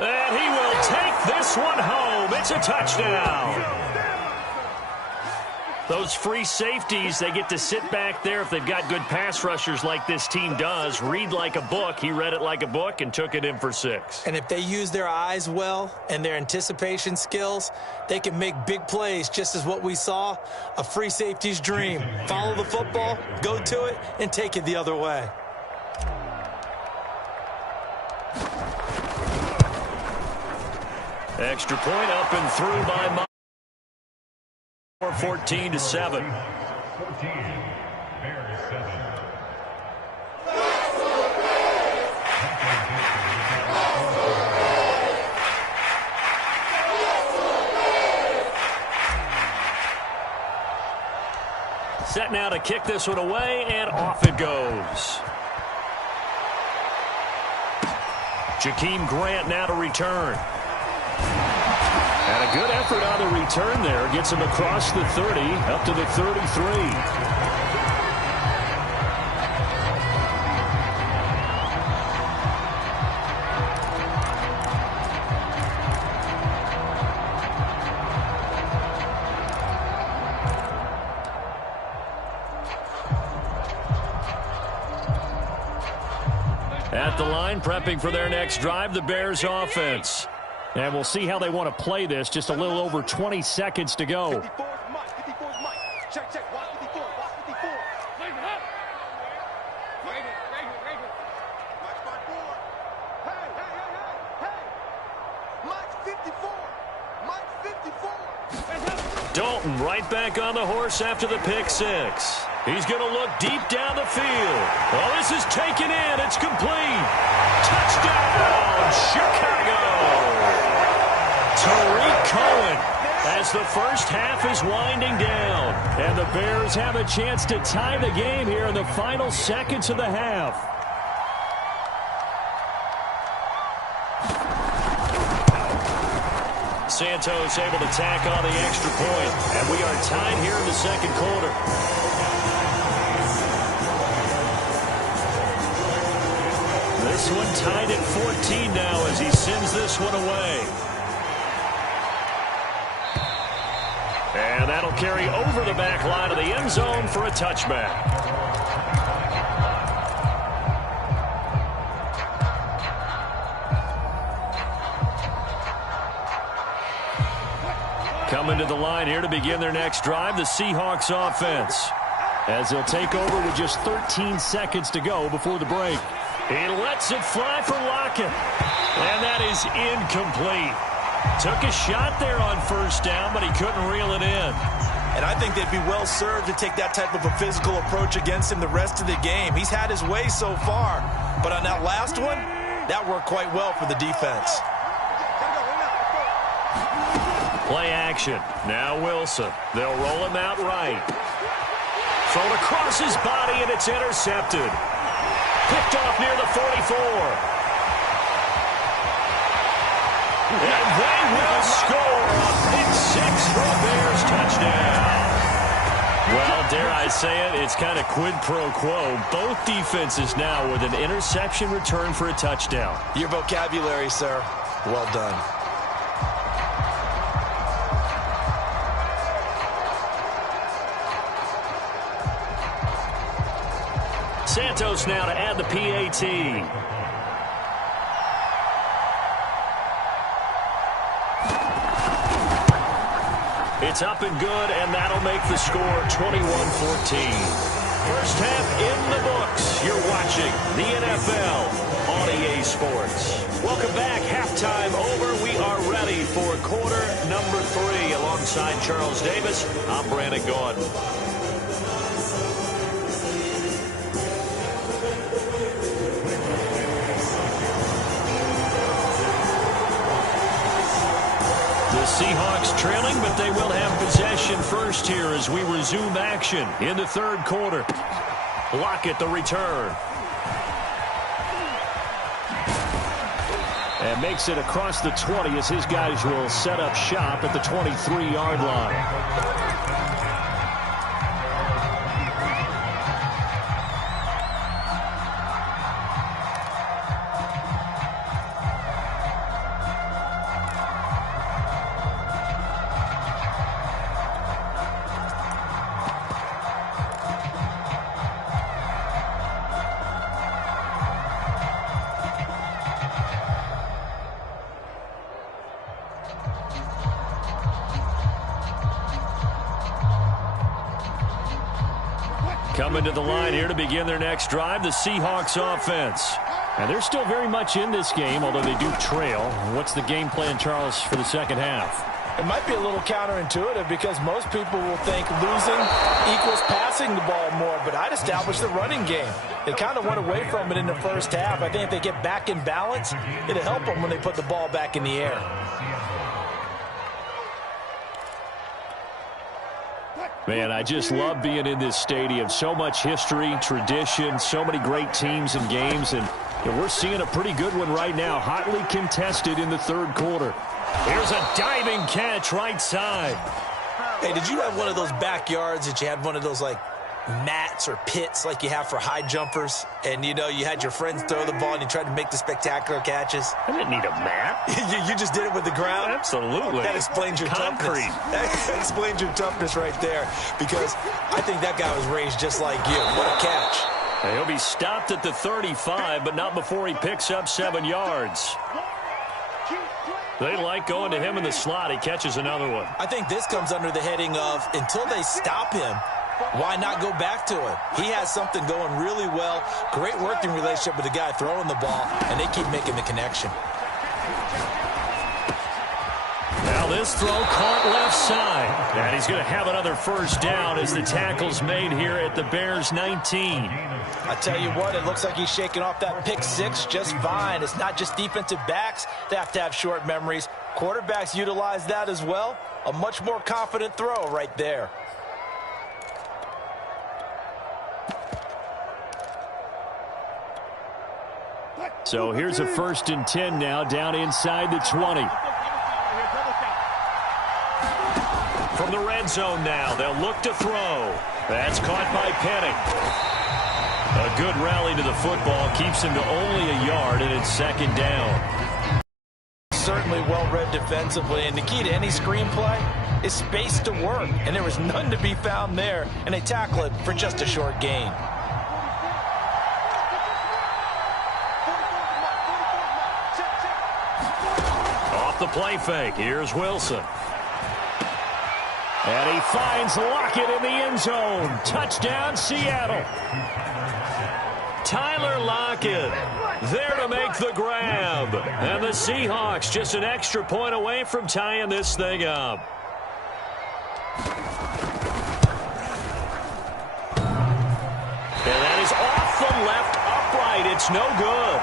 and he will take this one home. It's a touchdown. Those free safeties, they get to sit back there if they've got good pass rushers like this team does. Read like a book. He read it like a book and took it in for 6. And if they use their eyes well and their anticipation skills, they can make big plays, just as what we saw, a free safety's dream. Follow the football, go to it, and take it the other way. Extra point up and through by 14 to 7. Set now to kick this one away, and off it goes. Jakeem Grant now to return. And a good effort on the return there. Gets him across the 30, up to the 33. At the line, prepping for their next drive, the Bears offense. And we'll see how they want to play this. Just a little over 20 seconds to go. 54's Mike. 54's Mike. Check, check. Watch 54. Watch 54. Mike's by 4. Hey. Mike's 54. Mike's 54. Dalton right back on the horse after the pick 6. He's going to look deep down the field. Well, this is taken in. It's complete. Touchdown, Chicago. Tariq Cohen as the first half is winding down. And the Bears have a chance to tie the game here in the final seconds of the half. Santos able to tack on the extra point. And we are tied here in the second quarter. This one tied at 14 now as he sends this one away. And that'll carry over the back line of the end zone for a touchback. Coming to the line here to begin their next drive, the Seahawks offense. As they'll take over with just 13 seconds to go before the break. He lets it fly for Lockett. And that is incomplete. Took a shot there on first down, but he couldn't reel it in. And I think they'd be well served to take that type of a physical approach against him the rest of the game. He's had his way so far. But on that last one, that worked quite well for the defense. Play action. Now Wilson. They'll roll him out right. Thrown across his body, and it's intercepted. Picked off near the 44. And they will score a pick six for a Bears touchdown. Well, dare I say it, it's kind of quid pro quo. Both defenses now with an interception return for a touchdown. Your vocabulary, sir. Well done. Santos now to add the PAT. It's up and good, and that'll make the score 21-14. First half in the books. You're watching the NFL on EA Sports. Welcome back. Halftime over. We are ready for quarter number 3. Alongside Charles Davis, I'm Brandon Gordon. The Seahawks trailing, but they will have possession first here as we resume action in the third quarter. Lockett the return. And makes it across the 20 as his guys will set up shop at the 23-yard line. Coming to the line here to begin their next drive, the Seahawks offense. And they're still very much in this game, although they do trail. What's the game plan, Charles, for the second half? It might be a little counterintuitive because most people will think losing equals passing the ball more, but I'd establish the running game. They kind of went away from it in the first half. I think if they get back in balance, it'll help them when they put the ball back in the air. Man, I just love being in this stadium. So much history, tradition, so many great teams and games, and we're seeing a pretty good one right now. Hotly contested in the third quarter. Here's a diving catch right side. Hey, did you have one of those backyards that you had one of those, like, mats or pits like you have for high jumpers? And, you know, you had your friends throw the ball and you tried to make the spectacular catches? I didn't need a mat. you just did it with the ground? Absolutely. That explains your concrete. Toughness. That explains your toughness right there, because I think that guy was raised just like you. What a catch. He'll be stopped at the 35, but not before he picks up 7 yards. They like going to him in the slot. He catches another one. I think this comes under the heading of, until they stop him, why not go back to it? He has something going really well. Great working relationship with the guy throwing the ball, and they keep making the connection. Now this throw caught left side. And he's going to have another first down as the tackle's made here at the Bears 19. I tell you what, it looks like he's shaking off that pick six just fine. It's not just defensive backs that have short memories. Quarterbacks utilize that as well. A much more confident throw right there. So here's a 1st and 10 now down inside the 20. From the red zone now, they'll look to throw. That's caught by Penning. A good rally to the football keeps him to only a yard, and it's 2nd down. Certainly well-read defensively, and the key to any screenplay is space to work, and there was none to be found there, and they tackle it for just a short gain. Off the play fake, here's Wilson. And he finds Lockett in the end zone. Touchdown, Seattle. Tyler Lockett there to make the grab. And the Seahawks just an extra point away from tying this thing up. And that is off the left upright. It's no good.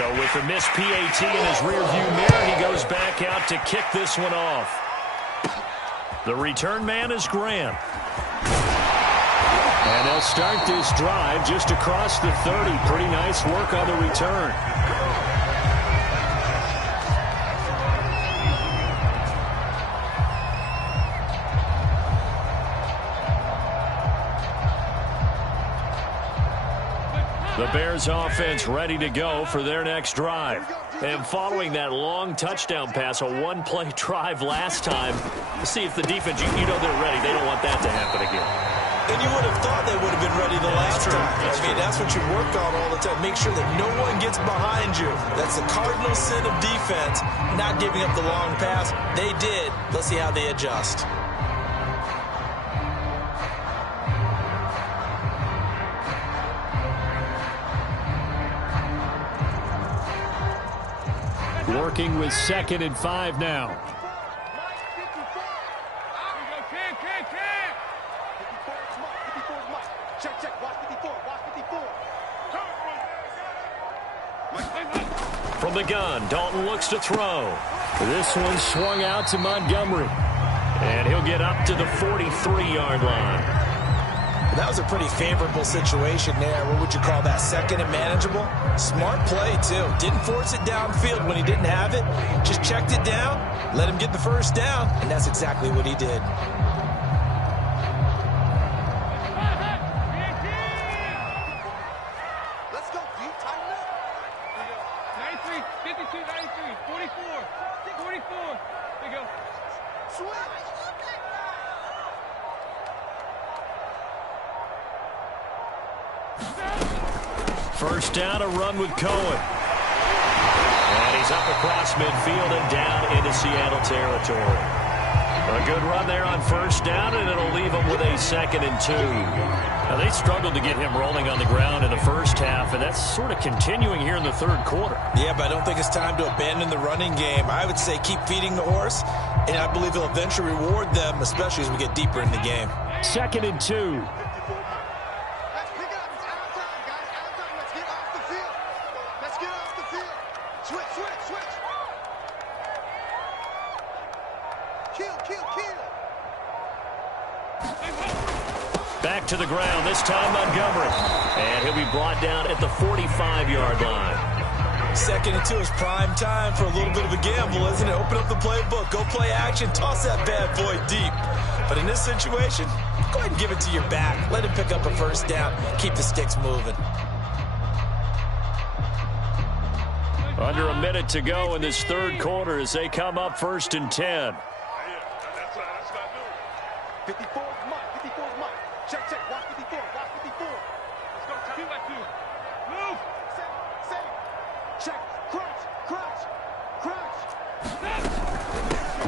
So with the missed PAT in his rearview mirror, he goes back out to kick this one off. The return man is Grant. And they'll start this drive just across the 30. Pretty nice work on the return. The Bears offense ready to go for their next drive. And following that long touchdown pass, a one-play drive last time, see if the defense, you know they're ready. They don't want that to happen again. And you would have thought they would have been ready the last time. I mean, that's what you work on all the time. Make sure that no one gets behind you. That's the cardinal sin of defense, not giving up the long pass. They did. Let's see how they adjust. Working with 2nd and 5 now. From the gun, Dalton looks to throw. This one swung out to Montgomery. And he'll get up to the 43-yard line. That was a pretty favorable situation there. What would you call that? 2nd and manageable? Smart play, too. Didn't force it downfield when he didn't have it. Just checked it down, let him get the first down, and that's exactly what he did. Let's go, deep, tighten up. 93, 52, 93, 44, 44. There you go. Switch. First down, a run with Cohen. And he's up across midfield and down into Seattle territory. A good run there on first down, and it'll leave him with a 2nd and 2. Now, they struggled to get him rolling on the ground in the first half, and that's sort of continuing here in the third quarter. Yeah, but I don't think it's time to abandon the running game. I would say keep feeding the horse, and I believe he'll eventually reward them, especially as we get deeper in the game. 2nd and 2. Let's pick it up. It's out of time, guys. Out of time. Let's get off the field. Let's get off the field. Switch, switch, switch. Kill, kill, kill. Back to the ground, this time Montgomery. And he'll be brought down at the 45-yard line. 2nd and 2 is prime time for a little bit of a gamble, isn't it? Open up the playbook, go play action, toss that bad boy deep. But in this situation, go ahead and give it to your back. Let him pick up a first down. Keep the sticks moving. Under a minute to go in this third quarter as they come up 1st and 10. That's not new. 54 is mine. 54 is mine. Check, check. Watch 54. Watch 54. Let's go. 2 by 2. Move. Set. Check. Crunch. Crunch. Crunch.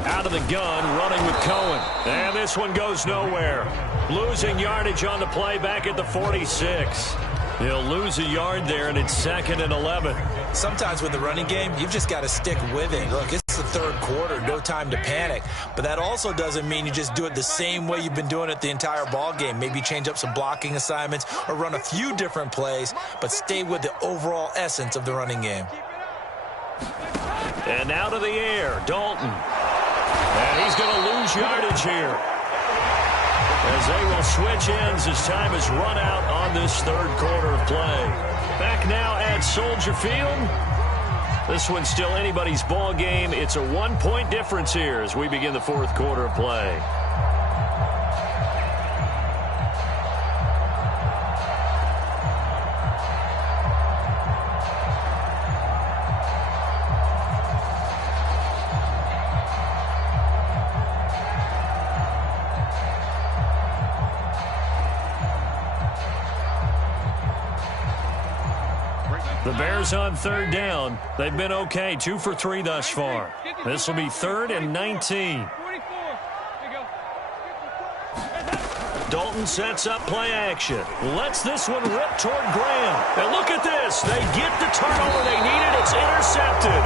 Out of the gun, running with Cohen. And this one goes nowhere. Losing yardage on the play back at the 46. He'll lose a yard there, and it's 2nd and 11. Sometimes with the running game, you've just got to stick with it. Look, it's the third quarter, no time to panic. But that also doesn't mean you just do it the same way you've been doing it the entire ball game. Maybe change up some blocking assignments or run a few different plays, but stay with the overall essence of the running game. And out of the air, Dalton. And he's going to lose yardage here, as they will switch ends as time is run out on this third quarter of play. Back now at Soldier Field. This one's still anybody's ball game. It's a 1-point difference here as we begin the fourth quarter of play. The Bears on third down. They've been okay, 2 for 3 thus far. This will be 3rd and 19. Dalton sets up play action. Lets this one rip toward Graham. And look at this. They get the turnover they needed. It's intercepted.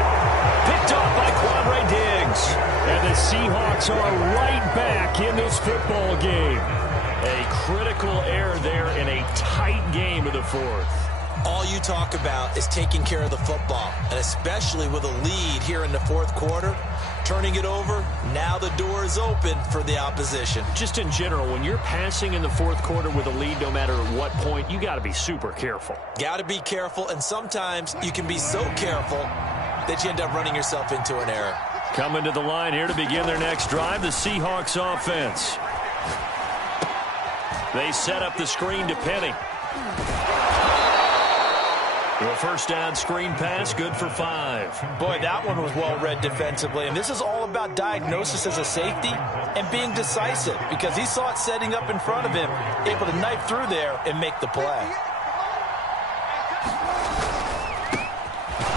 Picked off by Quadre Diggs. And the Seahawks are right back in this football game. A critical error there in a tight game of the fourth. All you talk about is taking care of the football, and especially with a lead here in the fourth quarter, turning it over, now the door is open for the opposition. Just in general, when you're passing in the fourth quarter with a lead, no matter at what point, you got to be super careful. Got to be careful, and sometimes you can be so careful that you end up running yourself into an error. Coming to the line here to begin their next drive, the Seahawks offense. They set up the screen to Penny. The first down screen pass, good for 5. Boy, that one was well read defensively. And this is all about diagnosis as a safety and being decisive, because he saw it setting up in front of him, able to knife through there and make the play.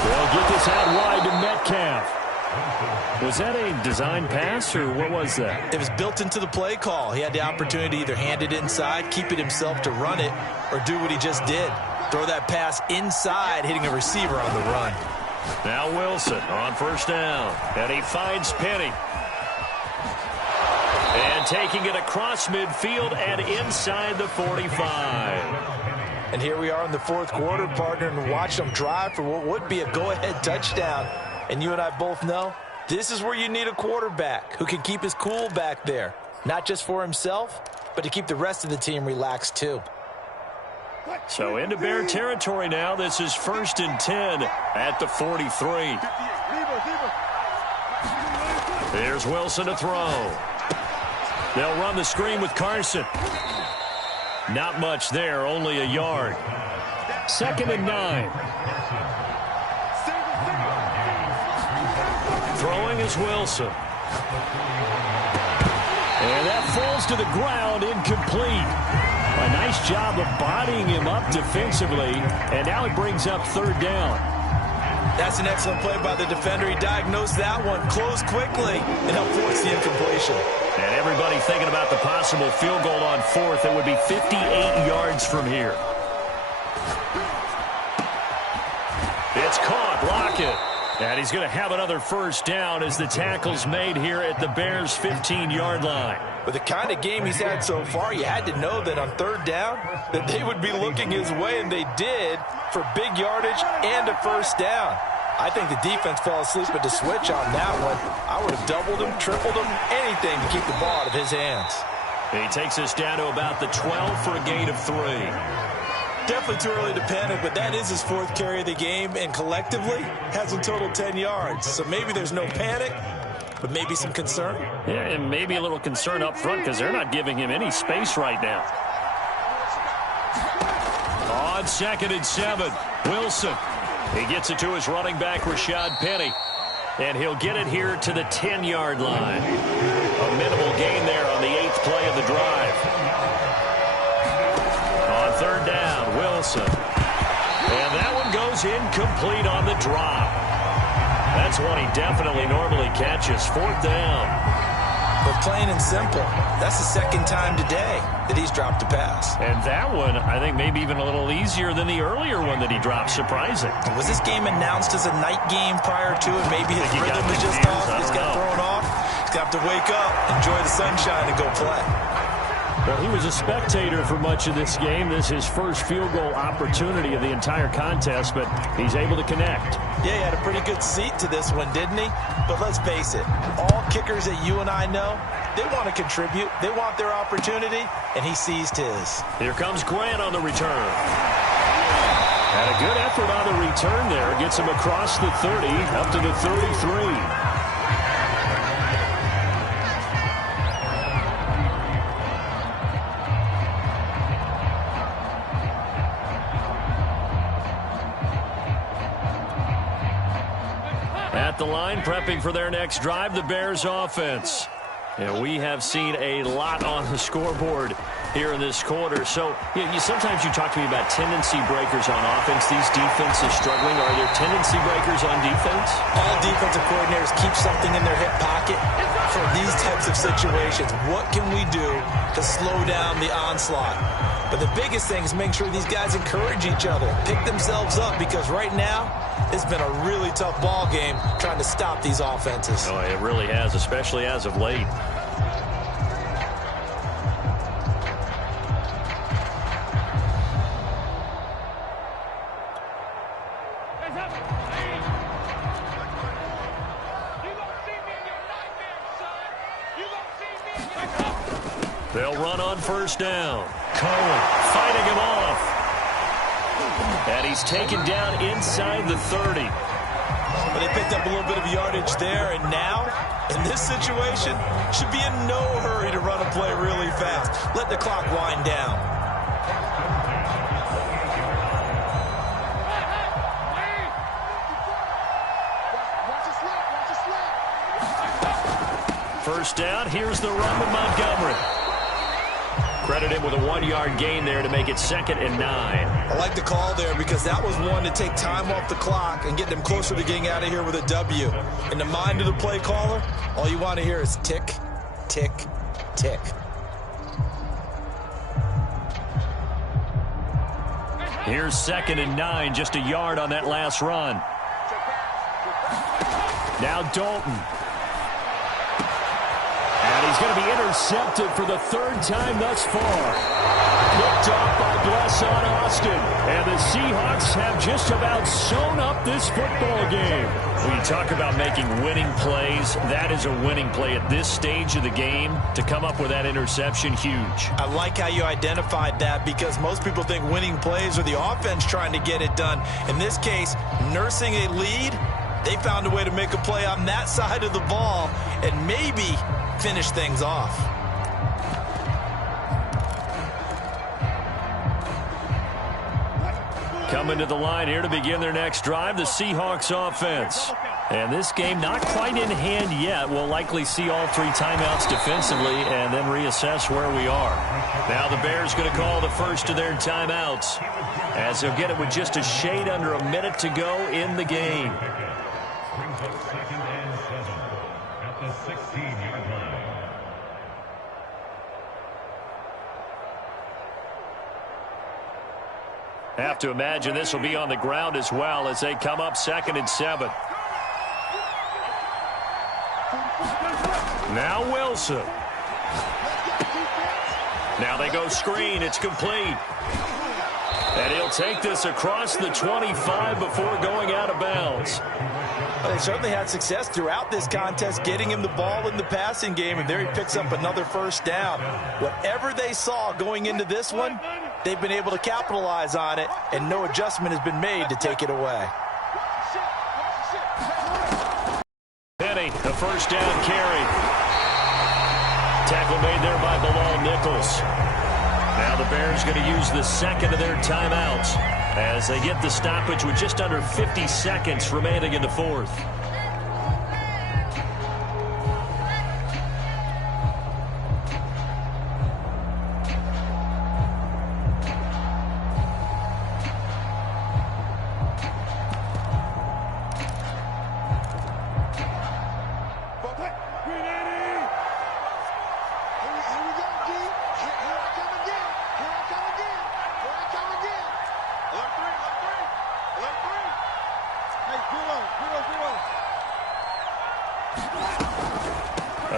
They'll get this out wide to Metcalf. Was that a design pass, or what was that? It was built into the play call. He had the opportunity to either hand it inside, keep it himself to run it, or do what he just did. Throw that pass inside, hitting a receiver on the run. Now Wilson on first down, and he finds Penny. And taking it across midfield and inside the 45. And here we are in the fourth quarter, partner, and watch them drive for what would be a go-ahead touchdown. And you and I both know this is where you need a quarterback who can keep his cool back there, not just for himself, but to keep the rest of the team relaxed too. So into Bear territory now. This is 1st and 10 at the 43. There's Wilson to throw. They'll run the screen with Carson. Not much there, only a yard. 2nd and 9. Throwing is Wilson. And that falls to the ground, incomplete. A nice job of bodying him up defensively, and now it brings up 3rd down. That's an excellent play by the defender. He diagnosed that one, closed quickly, and helped force the incompletion. And everybody thinking about the possible field goal on 4th. It would be 58 yards from here. It's caught. Lockett. And he's going to have another first down as the tackle's made here at the Bears' 15-yard line. With the kind of game he's had so far, you had to know that on 3rd down that they would be looking his way, and they did, for big yardage and a first down. I think the defense fell asleep at the switch on that one. I would have doubled him, tripled him, anything to keep the ball out of his hands. He takes us down to about the 12 for a gain of 3. Definitely too early to panic, but that is his 4th carry of the game, and collectively has a total 10 yards. So maybe there's no panic, but maybe some concern. Yeah, and maybe a little concern up front because they're not giving him any space right now. On 2nd and 7, Wilson. He gets it to his running back, Rashad Penny. And he'll get it here to the 10-yard line. A minimal gain there on the 8th play of the drive. On 3rd down, Wilson. And that one goes incomplete on the drop. That's one he definitely normally catches. 4th down. But plain and simple, that's the 2nd time today that he's dropped a pass. And that one, I think, maybe even a little easier than the earlier one that he dropped. Surprising. Was this game announced as a night game prior to it? Maybe his rhythm was just off. He's got thrown off. He's got to wake up, enjoy the sunshine, and go play. Well, he was a spectator for much of this game. This is his first field goal opportunity of the entire contest, but he's able to connect. Yeah, he had a pretty good seat to this one, didn't he? But let's face it, all kickers that you and I know, they want to contribute. They want their opportunity, and he seized his. Here comes Grant on the return. And a good effort on the return there. Gets him across the 30, up to the 33. At the line, prepping for their next drive, the Bears offense. And we have seen a lot on the scoreboard here in this quarter. So sometimes you talk to me about tendency breakers on offense. These defenses struggling. Are there tendency breakers on defense? All defensive coordinators keep something in their hip pocket for these types of situations. What can we do to slow down the onslaught? But the biggest thing is making sure these guys encourage each other, pick themselves up, because right now it's been a really tough ball game trying to stop these offenses. Oh, it really has, especially as of late. They'll run on first down. Cohen fighting him off. And he's taken down inside the 30. But they picked up a little bit of yardage there, and now, in this situation, should be in no hurry to run a play really fast. Let the clock wind down. First down, here's the run with Montgomery. Credit him with a 1-yard gain there to make it 2nd and 9. I like the call there because that was one to take time off the clock and get them closer to getting out of here with a W. In the mind of the play caller, all you want to hear is tick, tick, tick. Here's 2nd and 9, just a yard on that last run. Now Dalton. And he's going to be intercepted for the 3rd time thus far. Picked off by Blesson Austin. And the Seahawks have just about sewn up this football game. When you talk about making winning plays, that is a winning play at this stage of the game. To come up with that interception, huge. I like how you identified that because most people think winning plays are the offense trying to get it done. In this case, nursing a lead, they found a way to make a play on that side of the ball and maybe finish things off. Coming to the line here to begin their next drive, the Seahawks offense. And this game not quite in hand yet. We'll likely see all 3 timeouts defensively and then reassess where we are. Now the Bears going to call the first of their timeouts as they'll get it with just a shade under a minute to go in the game. At the 16-yard line. Have to imagine this will be on the ground as well as they come up 2nd and 7. Now Wilson. Now they go screen. It's complete. And he'll take this across the 25 before going out of bounds. Well, they certainly had success throughout this contest getting him the ball in the passing game, and there he picks up another first down. Whatever they saw going into this one, they've been able to capitalize on it, and no adjustment has been made to take it away. Penny, a first down carry. Tackle made there by Bilal Nichols. Now the Bears going to use the 2nd of their timeouts as they get the stoppage with just under 50 seconds remaining in the 4th.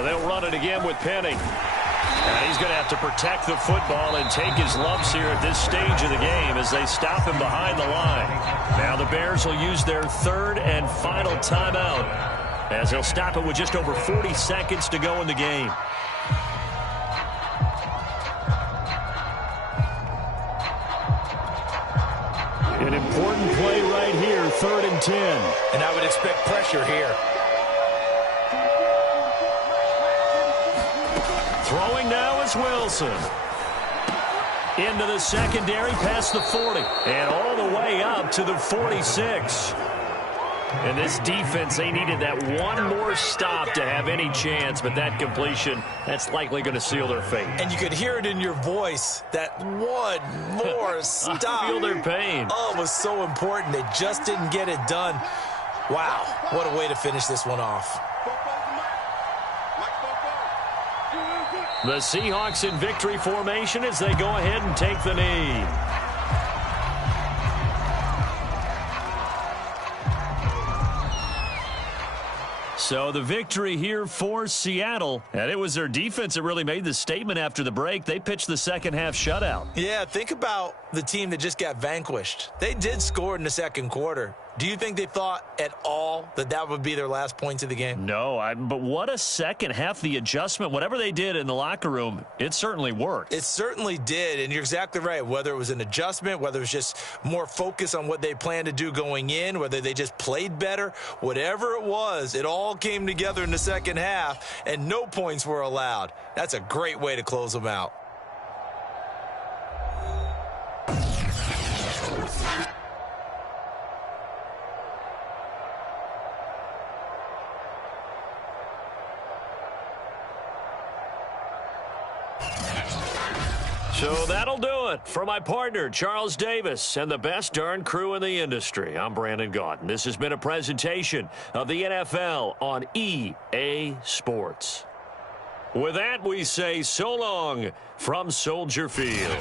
They'll run it again with Penny. And he's going to have to protect the football and take his lumps here at this stage of the game as they stop him behind the line. Now the Bears will use their 3rd and final timeout as they'll stop it with just over 40 seconds to go in the game. An important play right here, 3rd and 10. And I would expect pressure here. Throwing now is Wilson. Into the secondary, past the 40. And all the way up to the 46. And this defense, they needed that one more stop to have any chance. But that completion, that's likely going to seal their fate. And you could hear it in your voice, that one more stop. I feel their pain. Oh, it was so important. They just didn't get it done. Wow, what a way to finish this one off. The Seahawks in victory formation as they go ahead and take the knee. So the victory here for Seattle. And it was their defense that really made the statement after the break. They pitched the second half shutout. Yeah, think about the team that just got vanquished. They did score in the 2nd quarter. Do you think they thought at all that that would be their last points of the game? No, but what a second half. The adjustment, whatever they did in the locker room, it certainly worked. It certainly did, and you're exactly right. Whether it was an adjustment, whether it was just more focus on what they planned to do going in, whether they just played better, whatever it was, it all came together in the second half, and no points were allowed. That's a great way to close them out. So that'll do it. For my partner, Charles Davis, and the best darn crew in the industry, I'm Brandon Gaudin. This has been a presentation of the NFL on EA Sports. With that, we say so long from Soldier Field.